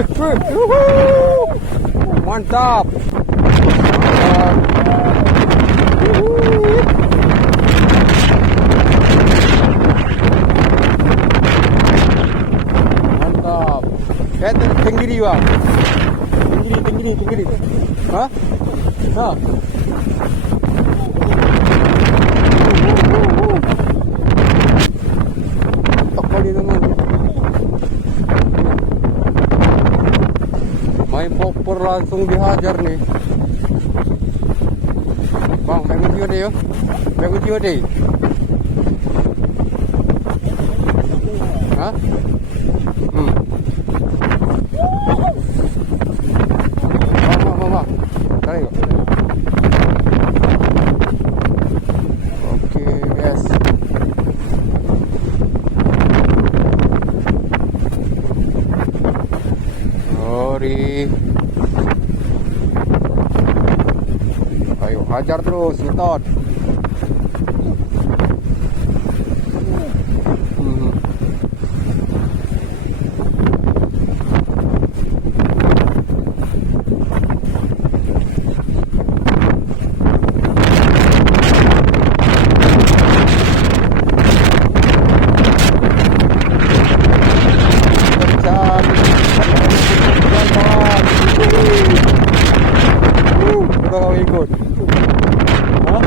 Wuhuu. Mantap. Mantap. Tenggiri bang. Tenggiri. Hah? Ha. Tak kali teman. Main popor langsung dihajar nih. Bang, main kunci ada ya? Main kunci ada? Hah? Bang. Tarik kok. Oke, guys. Sorry. Ayo, hajar terus, nyetot. Udah kau ikut. Hah?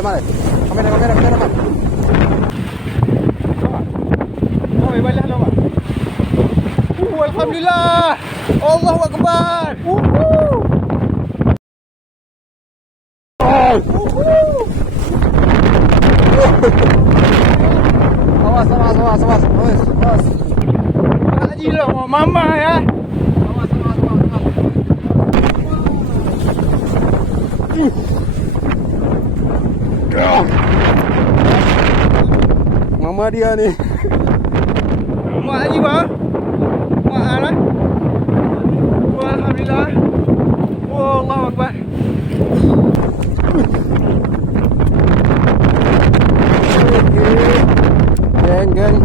Male. Kamera, Mak. Oh, baiklah lah, Mak. Alhamdulillah. Allahu Akbar. Mama dia ni. Muat lagi bang. Muat lah. Wah, alhamdulillah. Oh, Allahu Akbar. Geng, geng.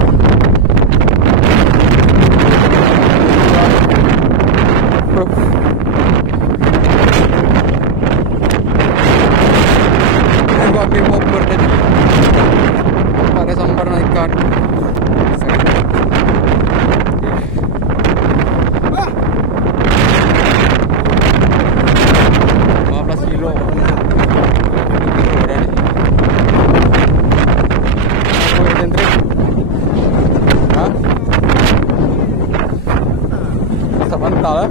Gua ambil popper tadi. Nampak ada sambar naik ikan. Wah, 15 kilo. Kilo dah ni. Apa yang sentrik? Ha? Tak bantal lah.